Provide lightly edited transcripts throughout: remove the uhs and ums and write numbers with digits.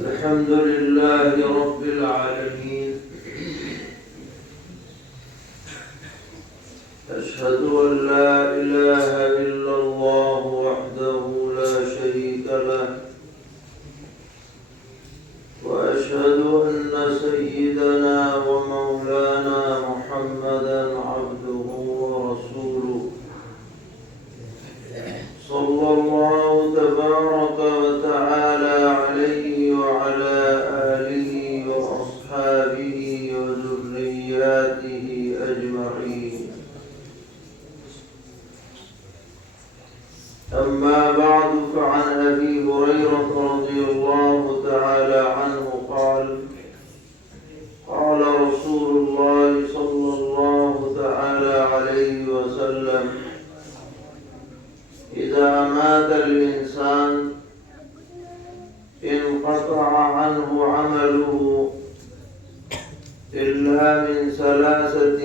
الحمد لله رب العالمين. أشهد أن لا إله إلا الله وحده لا شريك له، وأشهد أن سيدنا ومولانا محمدا عبده ورسوله، صلى الله تبارك وتعالى عليه وعلى آله وأصحابه وذرياته أجمعين. أما بعد، فعن أبي هريرة رضي الله تعالى عنه قال: قال رسول الله صلى الله تعالى عليه وسلم: إذا مات الإنسان انقطع عنه عمله إلا من ثلاثة: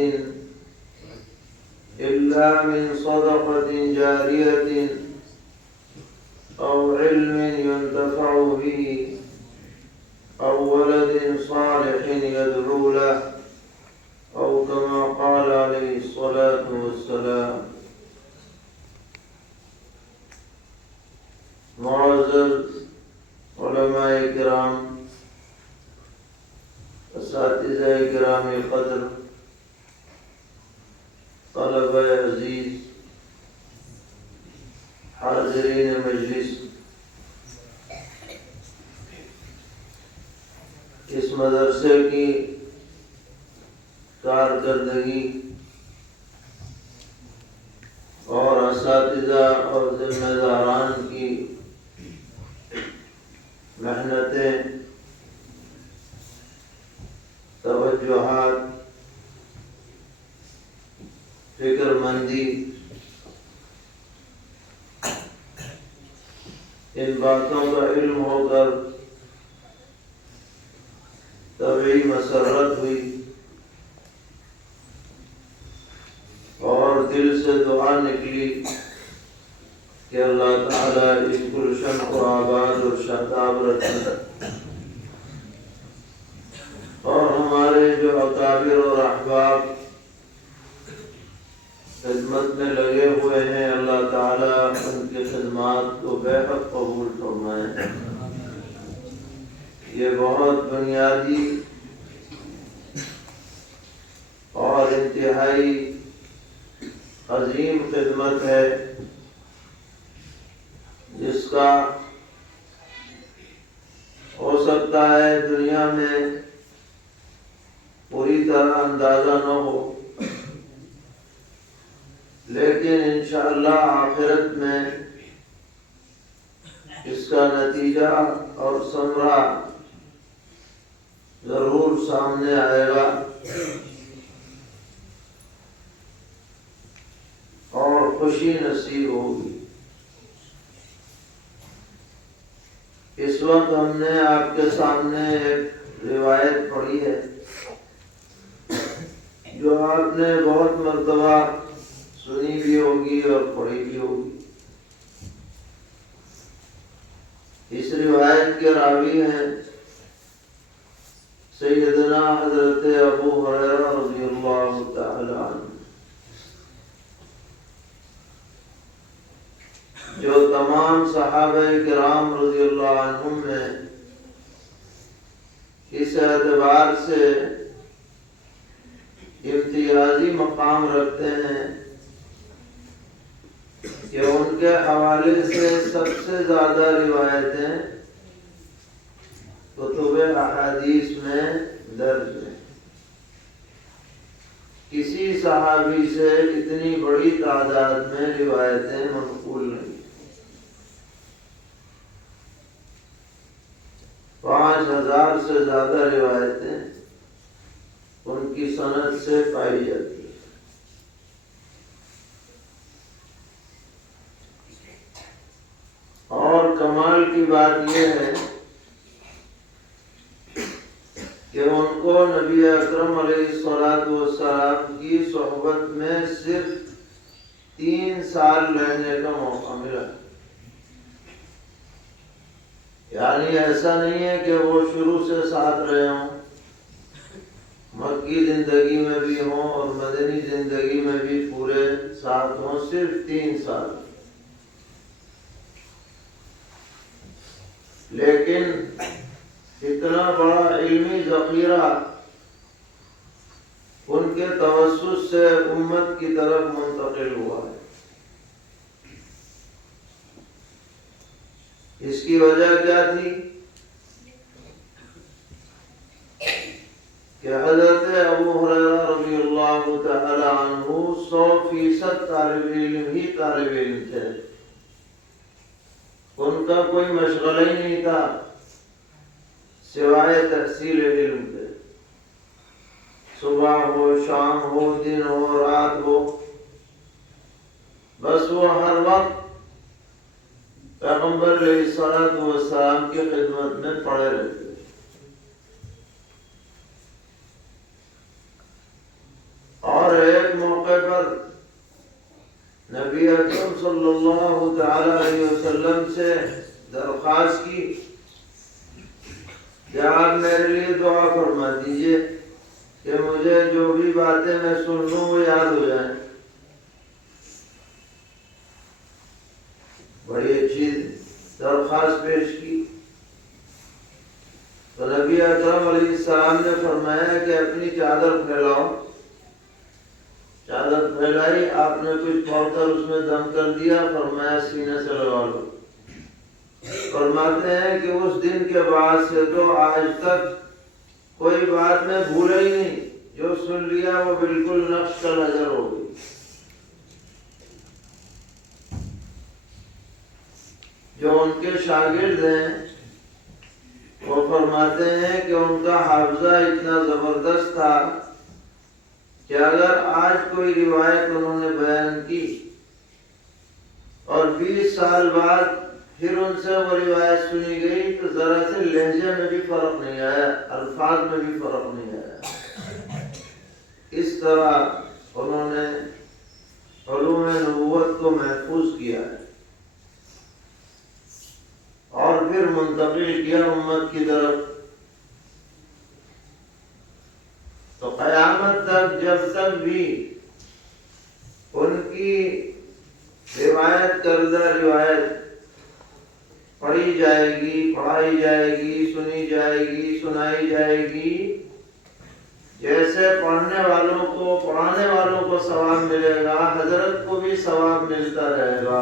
إلا من صدقة جارية أو علم ينتفع به أو ولد صالح يدعو له، أو كما قال عليه الصلاة والسلام. معزز علماء کرام، اساتذہ کرام قدر، طلبہ عزیز، حاضرین مجلس، اس مدرسے کی کارکردگی اور اساتذہ اور ذمہ داران کی محنتیں، توجہات، فکر مندی، ان باتوں کا علم ہو کر طبعی مسرت ہوئی اور دل سے دعا نکلی کہ اللہ تعالیٰ اس گلشن کو آباد اور شاداب رکھے، اور ہمارے جو اکابر اور احباب خدمت میں لگے ہوئے ہیں، اللہ تعالیٰ ان کی خدمات کو بے حد قبول فرمائے۔ یہ بہت بنیادی اور انتہائی عظیم خدمت ہے، جس کا ہو سکتا ہے دنیا میں پوری طرح اندازہ نہ ہو، لیکن انشاءاللہ آخرت میں اس کا نتیجہ اور ثمرہ ضرور سامنے آئے گا، اور خوشی نصیب ہوگی۔ اس وقت ہم نے آپ کے سامنے ایک روایت پڑھی ہے جو آپ نے بہت مرتبہ سنی بھی ہوگی اور پڑھی بھی ہوگی۔ اس روایت کے راوی ہیں سیدنا حضرت ابو ہریرہ رضی اللہ تعالی عنہ، جو تمام صحابہ کرام رضی اللہ عنہم میں اس اعتبار سے امتیازی مقام رکھتے ہیں کہ ان کے حوالے سے سب سے زیادہ روایتیں کتب احادیث میں درج ہیں۔ کسی صحابی سے اتنی بڑی تعداد میں روایتیں منقول نہیں۔ 5000 سے زیادہ روایتیں ان کی سند سے پائی جاتی ہیں۔ اور کمال کی بات یہ ہے کہ ان کو نبی اکرم علیہ السلام کی صحبت میں صرف 3 سال رہنے کا موقع یعنی ایسا نہیں ہے کہ وہ شروع سے ساتھ رہے ہوں، مکی زندگی میں بھی ہوں اور مدنی زندگی میں بھی پورے ساتھ ہوں، صرف 3 سال، لیکن اتنا بڑا علمی ذخیرہ ان کے توسط سے امت کی طرف منتقل ہوا ہے۔ اس کی وجہ کیا تھی کہ حضرت ابو ہریرہ رضی اللہ تعالی عنہ 100% طالب علم تھے، ان کا کوئی مشغلہ ہی نہیں تھا سوائے تحصیل علم کے، صبح ہو، شام ہو، دن ہو، رات ہو، بس وہ ہر وقت پیغمبر علیہ الصلوۃ والسلام کی خدمت میں پڑے رہتے۔ اور ایک موقع پر نبی اکرم صلی اللہ تعالی علیہ وسلم سے درخواست کی کہ آپ میرے لیے دعا فرما دیجئے کہ مجھے جو بھی باتیں میں سن لوں وہ یاد ہو جائیں۔ بڑی اچھی درخواست پیش کی تو نبی اکرم علیہ السلام نے فرمایا کہ اپنی چادر پھیلاؤ۔ چادر پھیلائی، آپ نے کچھ پھوڑ کر اس میں دم کر دیا، فرمایا سینے سے لگا لو۔ فرماتے ہیں کہ اس دن کے بعد سے تو آج تک کوئی بات میں بھولا ہی نہیں، جو سن لیا وہ بالکل نقش کا نظر ہو گئی۔ جو ان کے شاگرد ہیں وہ فرماتے ہیں کہ ان کا حافظہ اتنا زبردست تھا کہ اگر آج کوئی روایت انہوں نے بیان کی اور 20 سال بعد پھر ان سے وہ روایت سنی گئی تو ذرا سے لہجے میں بھی فرق نہیں آیا، الفاظ میں بھی فرق نہیں آیا۔ اس طرح انہوں نے علوم نبوت کو محفوظ کیا ہے اور پھر منتقل کیا امت کی طرف۔ تو قیامت تک جب تک بھی ان کی روایت کردہ روایت پڑھی جائے گی، پڑھائی جائے گی، سنی جائے گی، سنائی جائے گی، جیسے پڑھنے والوں کو پڑھانے والوں کو ثواب ملے گا، حضرت کو بھی ثواب ملتا رہے گا۔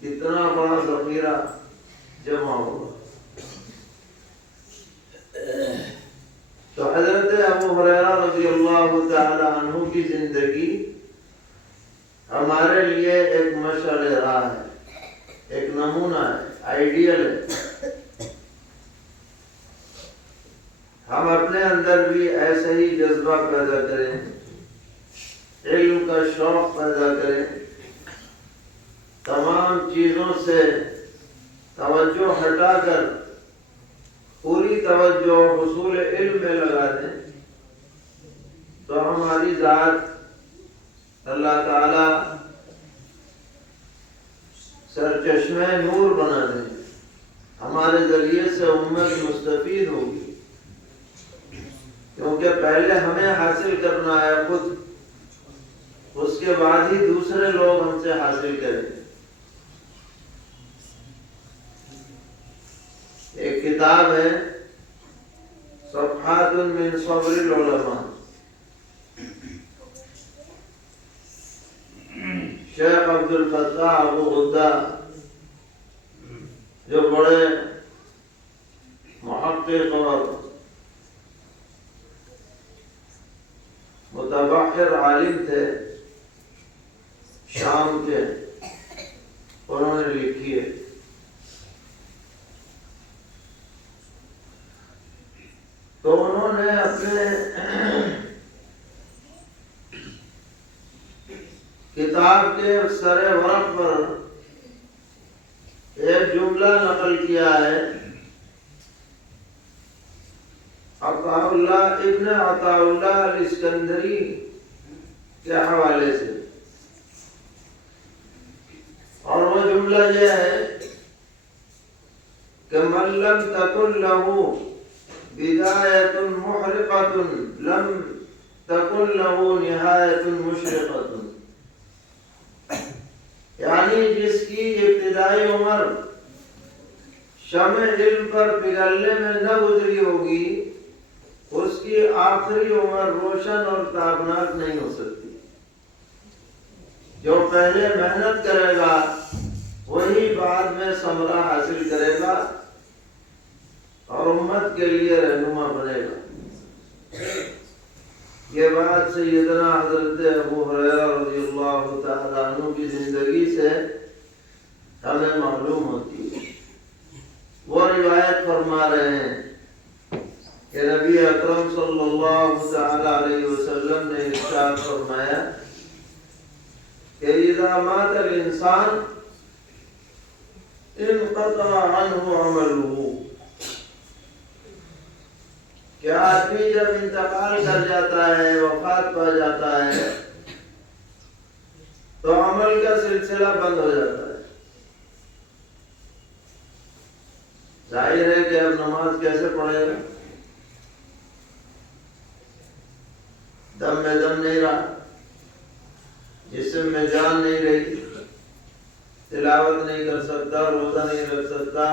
کتنا بڑا ذخیرہ جمع ہوگا۔ تو حضرت ابو ہریرہ رضی اللہ تعالی عنہ کی زندگی ہمارے لیے ایک مشعل راہ ہے، ایک نمونہ ہے، آئیڈیل ہے۔ ہم اپنے اندر بھی ایسا ہی جذبہ پیدا کریں، علم کا شوق پیدا کریں، تمام چیزوں سے توجہ ہٹا کر پوری توجہ حصول علم میں لگا دیں تو ہماری ذات اللہ تعالی سرچشمہ نور بنا دیں، ہمارے ذریعے سے امت مستفید ہوگی، کیونکہ پہلے ہمیں حاصل کرنا ہے خود، اس کے بعد ہی دوسرے لوگ ہم سے حاصل کریں۔ ایک کتاب ہے صفحات من صبر العلماء، شیخ عبد الفتاح ابو غدہ جو بڑے محقق اور متبحر عالم تھے شام کے، انہوں نے لکھی ہے۔ تو انہوں نے اپنے کتاب کے سر ورق پر ایک جملہ نقل کیا ہے عطاء اللہ ابن عطاء اللہ الاسکندری کے حوالے سے، اور وہ جملہ یہ ہے کہ من لم تکن له بدایۃ محرقۃ لم تکن له نہایۃ مشرقۃ، یعنی جس کی ابتدائی عمر شمع علم پر پگھلنے میں نہ گزری ہوگی، اس کی آخری عمر روشن اور تابناک نہیں ہو سکتی۔ جو پہلے محنت کرے گا وہی بعد میں ثمرہ حاصل کرے گا اور امت کے لیے رہنما بنے گا۔ یہ بات سیدنا حضرت ابو ہریرہ رضی اللہ تعالیٰ عنہ کی زندگی سے ہمیں معلوم ہوتی ہے۔ وہ روایت فرما رہے ہیں کہ نبی اکرم صلی اللہ تعالیٰ علیہ وسلم نے ارشاد فرمایا کہ اذا مات الانسان انقطع عنہ عملہ، کہ آدمی جب انتقال کر جاتا ہے، وفات پا جاتا ہے، تو عمل کا سلسلہ بند ہو جاتا ہے۔ ظاہر ہے کہ اب نماز کیسے پڑھے گا؟ دم میں دم نہیں رہا، جسم میں جان نہیں رہی، تلاوت نہیں کر سکتا، روزہ نہیں رکھ سکتا،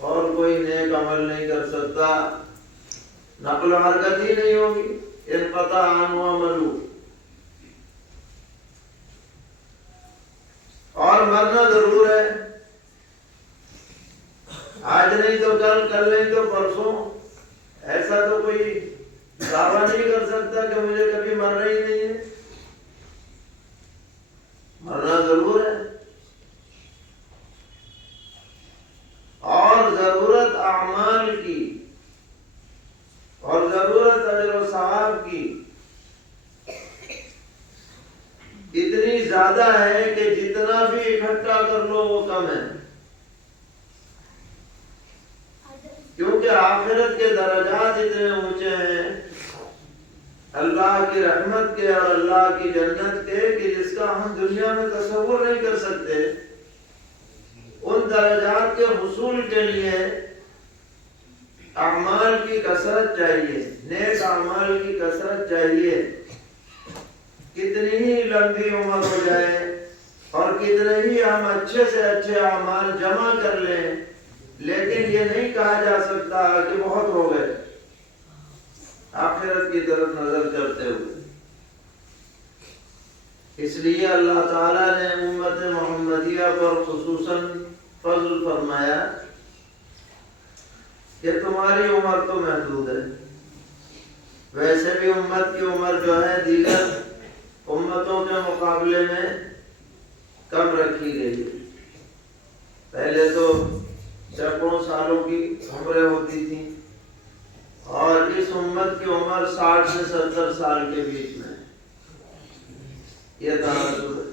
اور کوئی نیک عمل نہیں کر سکتا، نقل و حرکت ہی نہیں ہوگی، انقطع عنہ عملہ۔ اور مرنا ضرور ہے، آج نہیں تو کل، کل نہیں تو پرسوں، ایسا تو کوئی دعویٰ نہیں کر سکتا کہ مجھے کبھی مرنا ہی نہیں ہے، مرنا ضرور ہے۔ اور ضرورت اعمال کی اور ضرورت اجر و ثواب کی اتنی زیادہ ہے کہ جتنا بھی اکٹھا کر لو وہ کم ہے، کیونکہ آخرت کے درجات اتنے اونچے ہیں اللہ کی رحمت کے اور اللہ کی جنت کے کہ جس کا ہم دنیا میں تصور نہیں کر سکتے۔ ان درجات کے حصول کے لیے اعمال کی کثرت چاہیے، نیک اعمال کی کثرت چاہیے۔ کتنی ہی لمبی عمر ہو جائے اور کتنے ہی ہم اچھے سے اچھے اعمال جمع کر لیں، لیکن یہ نہیں کہا جا سکتا کہ بہت ہو گئے آخرت کی طرف نظر کرتے ہوئے۔ اس لیے اللہ تعالیٰ نے امت محمدیہ پر خصوصاً فضل فرمایا کہ تمہاری عمر تو محدود ہے۔ ویسے بھی امت کی عمر جو ہے دیگر امتوں کے مقابلے میں کم رکھی گئی ہے۔ پہلے تو سینکڑوں سالوں کی عمریں ہوتی تھیں، اور اس امت کی عمر 60 سے 70 سال کے بیچ میں، یہ تناسب ہے۔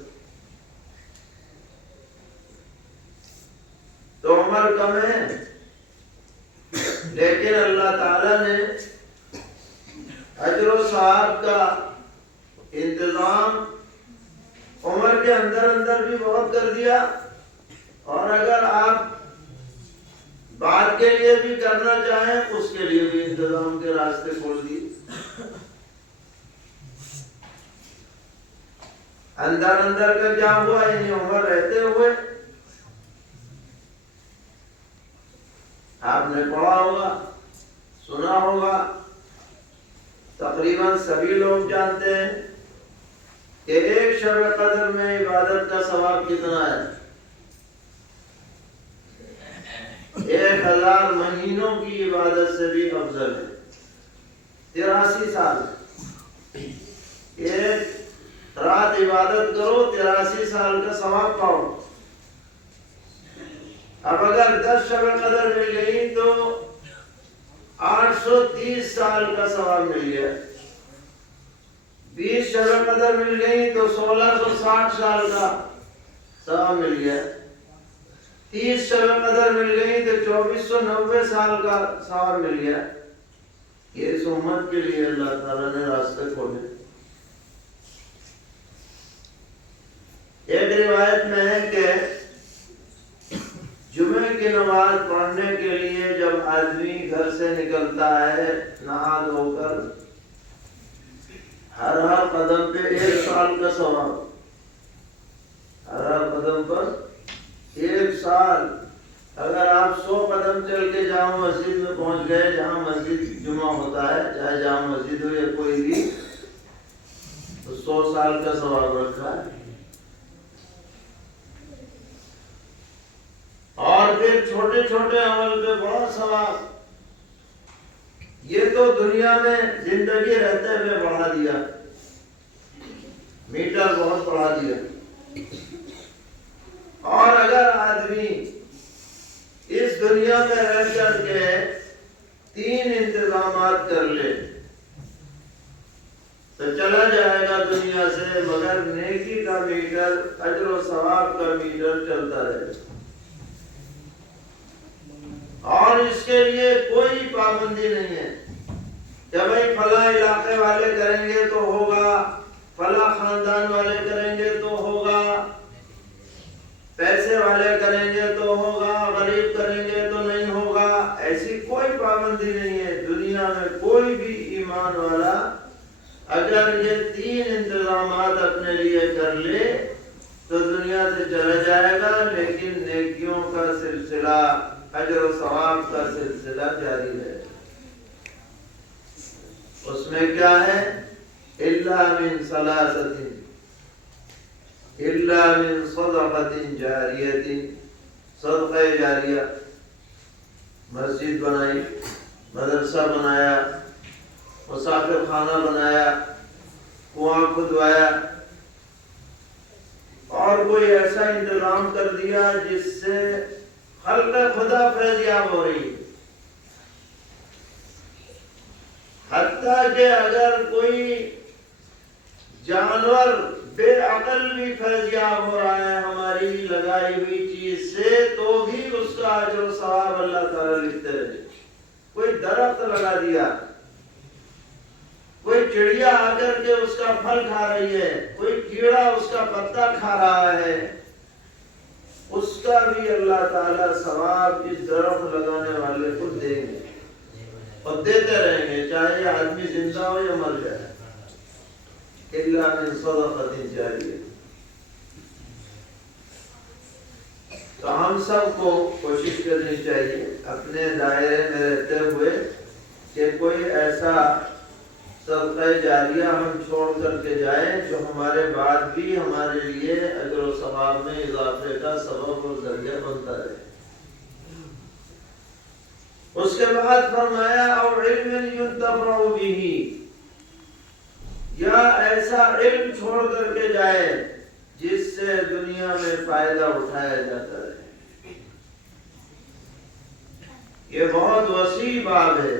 تو عمر کم ہے، لیکن اللہ تعالیٰ نے اجر و ثواب کا انتظام عمر کے اندر اندر بھی بہت کر دیا، اور اگر آپ بعد کے لیے بھی کرنا چاہیں اس کے لیے بھی انتظام کے راستے کھول دیے۔ اندر اندر کا کیا ہوا، یعنی عمر رہتے ہوئے آپ نے پڑھا ہوگا، سنا ہوگا، تقریباً سبھی لوگ جانتے ہیں کہ ایک شب قدر میں عبادت کا ثواب کتنا ہے؟ 1000 مہینوں کی عبادت سے بھی افضل ہے۔ 83 سال ایک رات عبادت کرو، 83 سال کا ثواب پاؤ۔ اب اگر 10 شب قدر مل گئی تو 830 سال کا ثواب مل گیا، 20 شب قدر مل گئی تو 1660 سال کا ثواب مل گیا، 30 شب قدر مل گئی تو 2490 سال کا ثواب مل گیا۔ یہ اس امت کے لیے اللہ تعالیٰ نے راستے کھولے۔ ایک روایت میں ہے کہ جمعے کی نماز پڑھنے کے لیے جب آدمی گھر سے نکلتا ہے نہا دھو کر، ہر قدم پہ 1 سال کا ثواب، ہر قدم پر 1 سال۔ اگر آپ 100 قدم چل کے جامع مسجد میں پہنچ گئے، جہاں مسجد جمعہ ہوتا ہے، چاہے جامع مسجد ہو یا کوئی بھی، تو 100 سال کا ثواب رکھا ہے۔ اور پھر چھوٹے چھوٹے عمل پہ بڑا ثواب۔ یہ تو دنیا میں زندگی رہتے ہوئے بڑھا دیا، میٹر بہت بڑھا دیا۔ اور اگر آدمی اس دنیا میں رہ کر کے 3 انتظامات کر لے تو چلا جائے گا دنیا سے، مگر نیکی کا میٹر، اجر و ثواب کا میٹر چلتا رہے گا۔ اور اس کے لیے کوئی پابندی نہیں ہے کہ بھائی فلاں علاقے والے کریں گے تو ہوگا، فلاں خاندان والے کریں گے تو ہوگا، پیسے والے کریں گے تو ہوگا، غریب کریں گے تو نہیں ہوگا۔ ایسی کوئی پابندی نہیں ہے۔ دنیا میں کوئی بھی ایمان والا اگر یہ 3 انتظامات اپنے لیے کر لے تو دنیا سے چلا جائے گا، لیکن نیکیوں کا سلسلہ، اجر و ثواب کا سلسلہ جاری ہے۔ اس میں کیا ہے؟ الا من ثلاثۃ، الا من صدقۃ جاریہ، صدقہ جاریہ، مسجد بنائی، مدرسہ بنایا، مسافر خانہ بنایا، کنواں کھدوایا، اور کوئی ایسا انتظام کر دیا جس سے خلق خدا فیضیاب ہو رہی ہے۔ حتیٰ کہ اگر کوئی جانور بے عقل بھی فیضیاب ہو رہا ہے ہماری لگائی ہوئی چیز سے، تو بھی اس کا اجر و ثواب اللہ تعالیٰ لکھتے رہے۔ کوئی درخت لگا دیا، کوئی چڑیا آ کر کے اس کا پھل کھا رہی ہے، کوئی کیڑا اس کا پتا کھا رہا ہے، اس کا بھی اللہ تعالیٰ ثواب اس درخت لگانے والے کو دیں گے اور دیتے رہیں گے، چاہے آدمی زندہ ہو یا مر جائے۔ الا من صدقۃ جاریہ۔ تو ہم سب کو کوشش کرنی چاہیے اپنے دائرے میں رہتے ہوئے کہ کوئی ایسا صدقہ جاریہ ہم چھوڑ کر کے جائیں جو ہمارے بعد بھی ہمارے لیے اجر و ثواب میں اضافے کا سبب اور ذریعہ بنتا رہے۔ اس کے بعد فرمایا او علم ينتفع به، یا ایسا علم چھوڑ کر کے جائے جس سے دنیا میں فائدہ اٹھایا جاتا ہے۔ یہ بہت وسیع باب ہے۔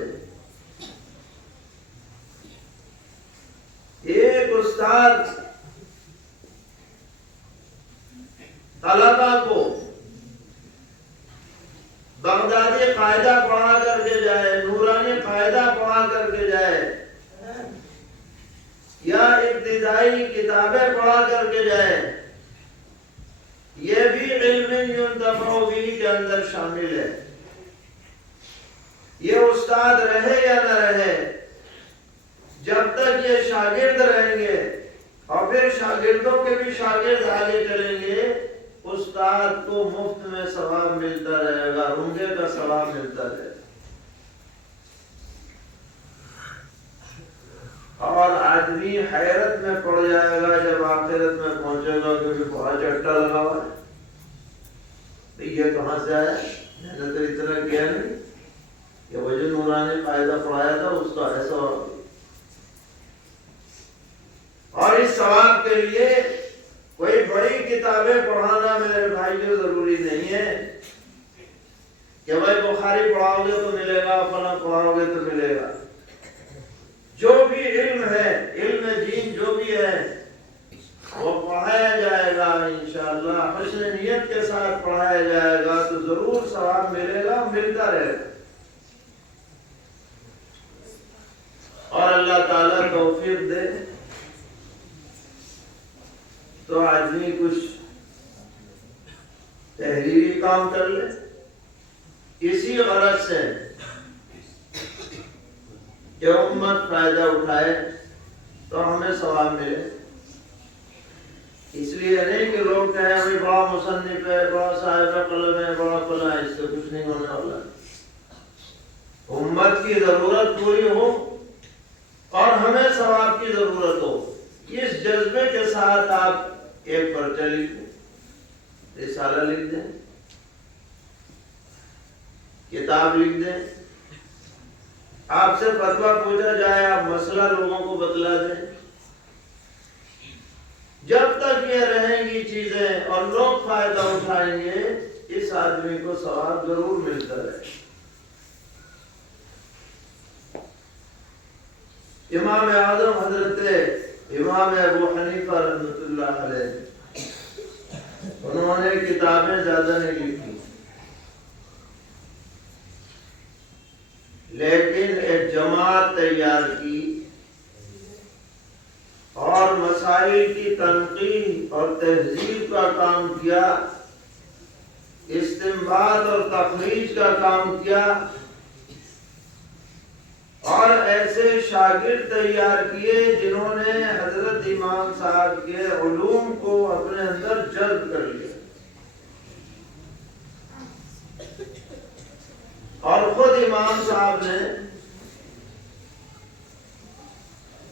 ایک استاد طلبہ کو بغدادی قاعدہ پڑھا کر کے جائے، نورانی قاعدہ پڑھا کر کے جائے، یا ابتدائی کتابیں پڑھا کر کے جائے، یہ بھی علم ينتفع به کے اندر شامل ہے۔ یہ استاد رہے یا نہ رہے، جب تک یہ شاگرد رہیں گے اور پھر شاگردوں کے بھی شاگرد آگے چلیں گے، استاد کو مفت میں ثواب ملتا رہے گا، رنگے کا ثواب ملتا رہے گا۔ اور آدمی حیرت میں پڑ جائے گا جب آخرت میں پہنچے گا، کیونکہ بہت چٹا لگا ہوا ہے، یہ کہاں سے آیا؟ میں نے تو اتنا کیا نہیں کہ وہ جو نورانی قاعدہ پڑھایا تھا اس کا ایسا۔ اور اس ثواب کے لیے کوئی بڑی کتابیں پڑھانا میرے بھائیوں ضروری نہیں ہے کہ بھائی بخاری پڑھاؤ گے تو ملے گا، فلاں پڑھاؤ گے تو ملے گا۔ جو بھی علم ہے، علم دین جو بھی ہے، وہ پڑھایا جائے گا انشاءاللہ، حسن نیت کے ساتھ پڑھایا جائے گا تو ضرور ثواب ملے گا، ملتا رہے گا۔ اور اللہ تعالیٰ توفیق دے تو آدمی کچھ تحریری کام کر لے، اسی غرض سے کہ امت فائدہ اٹھائے تو ہمیں ثواب ملے. اس لیے نہیں کہ لوگ کہیں ابھی بڑا مصنف ہے، بڑا صاحب قلم ہے، بڑا فلاں، اس سے کچھ نہیں ہونے والا. امت کی ضرورت پوری ہو اور ہمیں ثواب کی ضرورت ہو، اس جذبے کے ساتھ آپ ایک پرچہ لکھ دیں، رسالہ لکھ دیں، کتاب لکھ دیں. آپ سے فتویٰ پوچھا جائے، آپ مسئلہ لوگوں کو بتلا دیں. جب تک یہ رہیں گی چیزیں اور لوگ فائدہ اٹھائیں گے، اس آدمی کو ثواب ضرور ملتا رہے. امام اعظم حضرت امام ابو حنیفہ رحمۃ اللہ علیہ، انہوں نے کتابیں زیادہ نہیں لکھی، لیکن ایک جماعت تیار کی اور مسائل کی تنقیح اور تہذیب کا کام کیا، استنباط اور تخریج کا کام کیا، اور ایسے شاگرد تیار کیے جنہوں نے حضرت امام صاحب کے علوم کو اپنے اندر جذب کر لیا. اور خود امام صاحب نے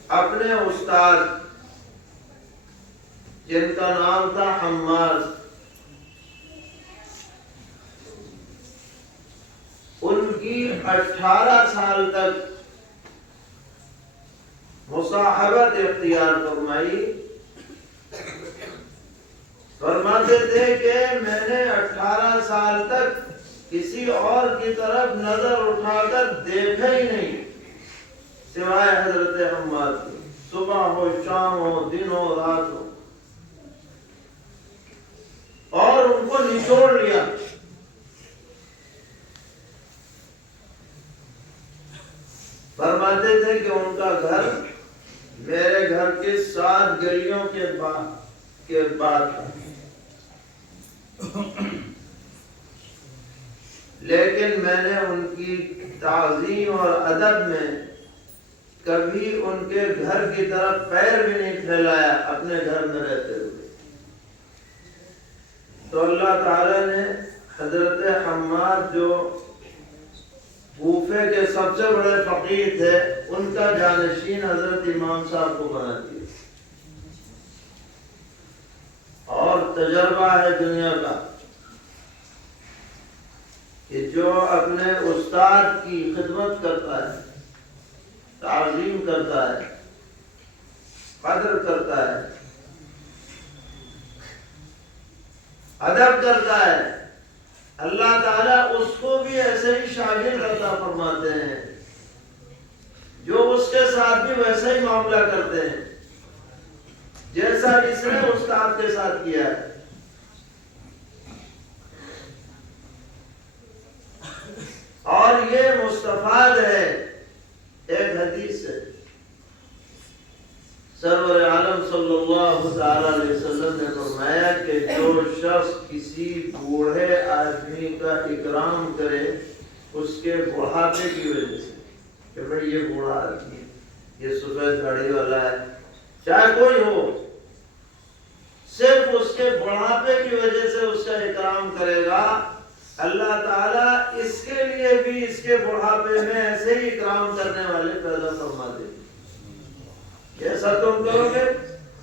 اپنے استاد جن کا نام تھا حماد، ان کی 18 سال تک مصاحبت اختیار فرمائی. فرماتے تھے کہ میں نے 18 سال تک کسی اور کی طرف نظر اٹھا کر دیکھا ہی نہیں سوائے حضرت حماد کی. صبح ہو، شام ہو، دن ہو، رات ہو، اور ان کو نچوڑ لیا. فرماتے تھے کہ ان کا گھر میرے گھر کے 7 گلیوں کے بعد تھا، لیکن میں نے ان کی تعظیم اور ادب میں کبھی ان کے گھر کی طرف پیر بھی نہیں پھیلایا اپنے گھر میں رہتے ہوئے. تو اللہ تعالی نے حضرت حماد جو کوفے کے سب سے بڑے فقیر تھے، ان کا جانشین حضرت امام صاحب کو بنا دیا. اور تجربہ ہے دنیا کا کہ جو اپنے استاد کی خدمت کرتا ہے، تعظیم کرتا ہے، قدر کرتا ہے، ادب کرتا ہے، اللہ تعالیٰ اس کو بھی ایسے ہی شاگرد عطا فرماتے ہیں جو اس کے ساتھ بھی ویسا ہی معاملہ کرتے ہیں جیسا اس نے استاد کے ساتھ کیا ہے. اور یہ مستفاد ہے ایک حدیث سے. سرور عالم صلی اللہ تعالی علیہ وسلم نے فرمایا کہ جو شخص کسی بوڑھے آدمی کا اکرام کرے اس کے بڑھاپے کی وجہ سے، کہ بھئی یہ بوڑھا آدمی ہے، یہ سفید داڑھی والا ہے، چاہے کوئی ہو، صرف اس کے بڑھاپے کی وجہ سے اس کا اکرام کرے گا، اللہ تعالیٰ اس کے لیے بھی اس کے بڑھاپے میں ایسے ہی اکرام کرنے والے پیدا فرما دے گا. جیسا تم کرو گے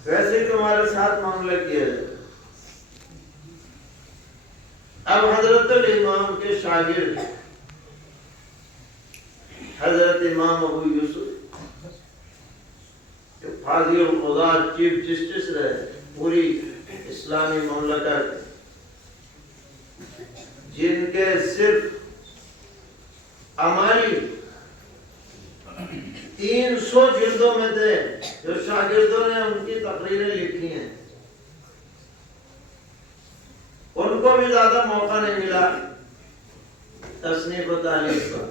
ویسے ہی تمہارے ساتھ معاملہ کیا جائے. اب حضرت الامام کے شاگرد حضرت امام ابو یوسف جو قاضی القضات چیف جسٹس رہے پوری اسلامی مملکت، جن کے صرف امالی 300 جلدوں میں تھے، جو شاگردوں نے ان کی تقریریں لکھی ہیں، ان کو بھی زیادہ موقع نہیں ملا تصنیف و تالیف کا.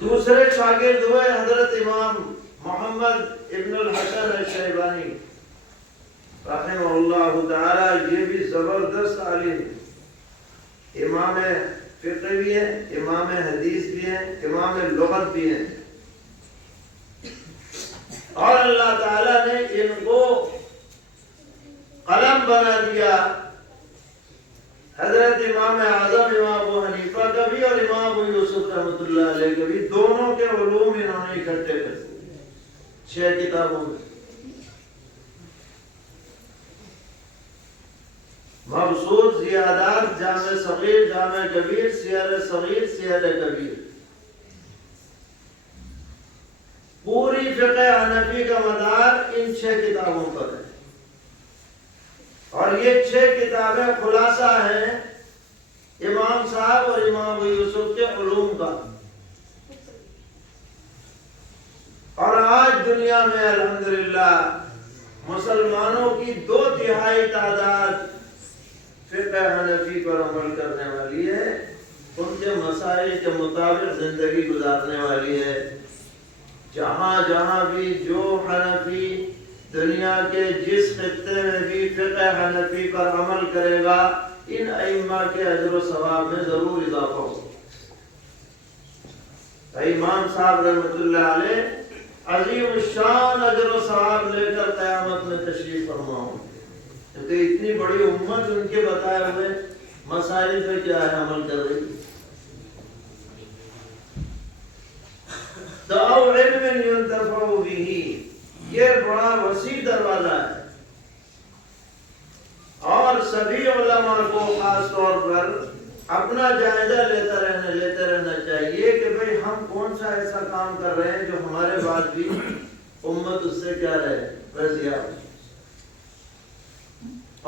دوسرے شاگرد ہوئے حضرت امام محمد ابن الحسن الشیبانی رحمہ اللہ تعالی. یہ بھی زبردست عالم، امام فقہ بھی ہیں، امام حدیث بھی ہیں، امام لغت بھی ہیں، اور اللہ تعالیٰ نے ان کو قلم بنا دیا، حضرت امام اعظم امام ابو حنیفہ کا بھی اور امام ابو یوسف رحمۃ اللہ علیہ کا بھی، دونوں کے علوم انہوں نے اکٹھے کر دیے 6 کتابوں میں۔ مبسوط زیادات، جامع صغیر، جامع کبیر، سیر صغیر، سیر کبیر، پوری فقہ حنفی کا مدار ان 6 کتابوں پر ہے، اور یہ 6 کتابیں خلاصہ ہیں امام صاحب اور امام ابو یوسف کے علوم کا۔ اور آج دنیا میں الحمدللہ مسلمانوں کی 2/3 تعداد فقہ حنفی پر عمل کرنے والی ہے، ان کے مسائل کے مطابق زندگی گزارنے والی ہے۔ جہاں جہاں بھی جو حنفی دنیا کے جس خطے میں بھی فقہ حنفی پر عمل کرے گا، ان ائمہ کے اجر و ثواب میں ضرور اضافہ ہوگا۔ امام صاحب رحمۃ اللہ علیہ عظیم الشان اجر و ثواب لے کر قیامت میں تشریف فرما ہوں، کیونکہ اتنی بڑی امت ان کے بتائے ہوئے مسائل پہ کیا ہے عمل کر رہی۔ دعو علم ينتفع به، یہ بڑا وسیع دروازہ ہے، اور سبھی علماء کو خاص طور پر اپنا جائزہ لیتے رہنا چاہیے کہ بھئی ہم کون سا ایسا کام کر رہے ہیں جو ہمارے بعد بھی امت اس سے کیا رہے، رضی ہو،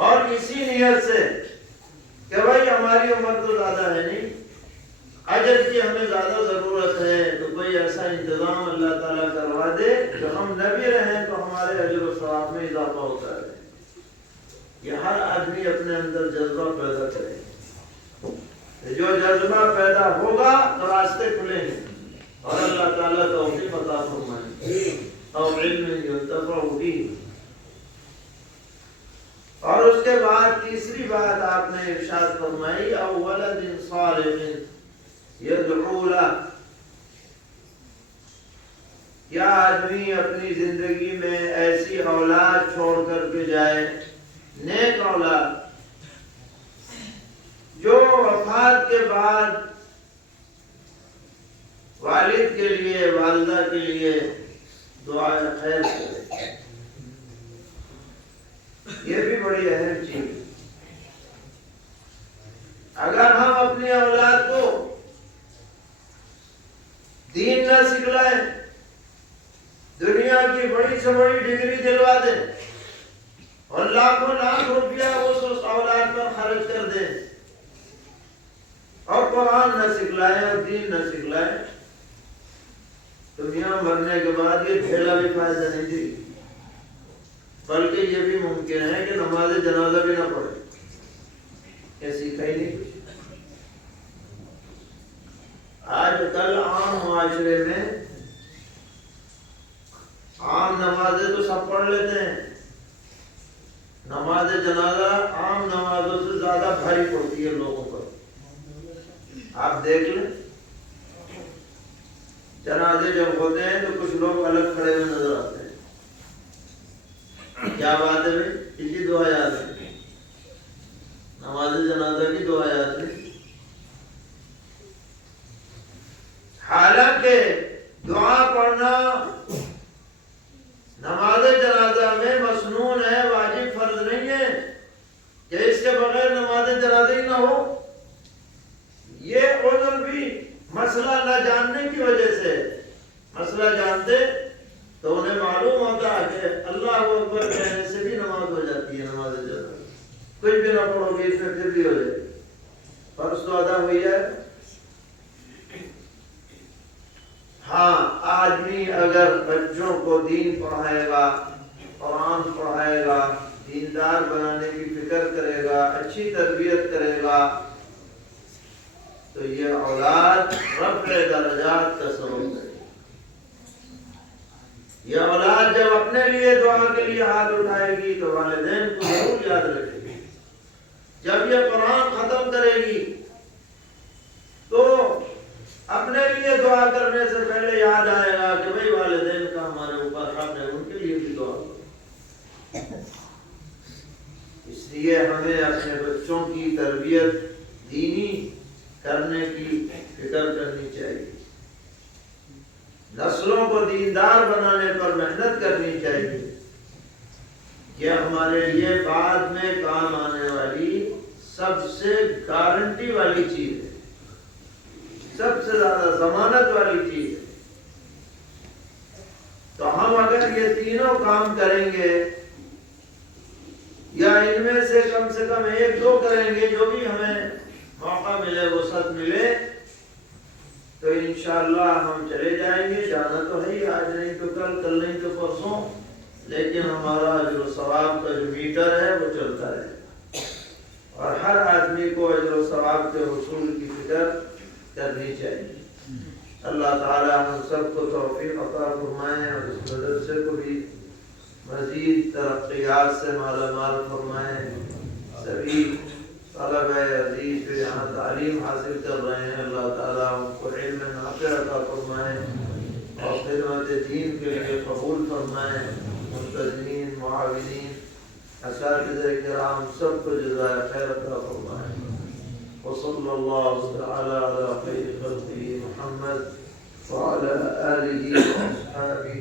اور اسی نیت سے کہ بھئی ہماری عمر تو زیادہ ہے نہیں، اجر کی ہمیں زیادہ ضرورت ہے، تو کوئی ایسا انتظام اللہ تعالیٰ کروا دے جو ہم نہ بھی رہیں تو ہمارے اجر و ثواب میں اضافہ ہوتا ہے۔ یہ ہر آدمی اپنے اندر جذبہ پیدا کرے، جو جذبہ پیدا ہوگا تو راستے کھلیں گے، اور اللہ تعالیٰ توفیق عطا فرمائے۔ اور علم ينتفع به، اور اس کے بعد تیسری بات آپ نے ارشاد فرمائی، او ولد صالح یدعو لہ، یا آدمی اپنی زندگی میں ایسی اولاد چھوڑ کر کے جائے، نیک اولاد، جو وفات کے بعد والد کے لیے، والدہ کے لیے دعا خیر کرے، یہ بھی بڑی اہم چیز ہے۔ اگر ہم اپنی اولاد کو دین نہ سکھلائیں، دنیا کی بڑی سے بڑی ڈگری دلوا دیں اور لاکھوں لاکھ روپیہ اس اولاد پر خرچ کر دیں، اور قرآن نہ سکھلائیں اور دین نہ سکھلائیں، دنیا مرنے کے بعد یہ ڈھیلا بھی فائدہ نہیں دے، بلکہ یہ بھی ممکن ہے کہ نماز جنازہ بھی نہ پڑھے، یہ سیکھا ہی نہیں کچھ۔ آج کل عام معاشرے میں عام نمازیں تو سب پڑھ لیتے ہیں، نماز جنازہ عام نمازوں سے زیادہ بھاری پڑتی ہے لوگوں پر۔ آپ دیکھ لیں، جنازے جب ہوتے ہیں تو کچھ لوگ الگ کھڑے ہوئے نظر آتے ہیں، کیا بات ہے بھائی، کسی دعا یاد ہے، نماز جنازہ کی دعا یاد ہے، حالانکہ دعا پڑھنا نماز جنازہ میں مسنون ہے، واجب فرض نہیں ہے کہ اس کے بغیر نماز جنازہ ہی نہ ہو۔ یہ عذر بھی مسئلہ نہ جاننے کی وجہ سے، مسئلہ جانتے تو انہیں معلوم ہوتا کہ اللہ اکبر کہنے سے بھی نماز ہو جاتی ہے، نماز جنازہ کچھ بھی نہ پڑھو گے اس میں پھر بھی ہو جائے، فرض تو ادا ہوئی ہے۔ ہاں، آدمی اگر بچوں کو دین پڑھائے گا، قرآن پڑھائے گا، دیندار بنانے کی فکر کرے گا، اچھی تربیت کرے گا، تو یہ اولاد رفع درجات کا سبب ہے۔ یہ اولاد جب اپنے لیے دعا کے لیے ہاتھ اٹھائے گی تو والدین کو ضرور یاد رکھے گی، جب یہ قرآن ختم کرے گی تو اپنے لیے دعا کرنے سے پہلے یاد آئے گا کہ بھئی والدین کا ہمارے اوپر حق ہے، ان کے لیے بھی دعا کرو۔ اس لیے ہمیں اپنے بچوں کی تربیت دینی کرنے کی فکر کرنی چاہیے، نسلوں کو دیندار بنانے پر محنت کرنی چاہیے۔ یہ ہمارے لیے بعد میں کام آنے والی سب سے گارنٹی والی چیز ہے، سب سے زیادہ ضمانت والی چیز ہے۔ تو ہم اگر یہ تینوں کام کریں گے یا ان میں سے کم ایک دو کریں گے، جو بھی ہمیں موقع ملے، وسعت ملے، تو انشاءاللہ ہم چلے جائیں گے۔ جانا تو ہے ہی، آج نہیں تو کل نہیں تو پرسوں، لیکن ہمارا اجر و ثواب کا جو میٹر ہے وہ چلتا رہے، اور ہر آدمی کو اجر و ثواب کے حصول کی فکر کرنی چاہیے۔ اللہ تعالی ہم سب کو توفیق عطا فرمائے اور اس مدرسے کو بھی مزید ترقیات سے مالا مال فرمائے۔ سبھی طلبہ عزیز جو یہاں تعلیم حاصل کر رہے ہیں، اللہ تعالیٰ ان کو علم نافع عطا فرمائے اور خدمت دین کے لیے قبول فرمائے۔ منتظمین، معاونین، اساتذہ کرام سب کو جزائے خیر عطا فرمائے۔ وصلی اللہ تعالی علی خیر خلقہ محمد وعلی آلہ واصحابہ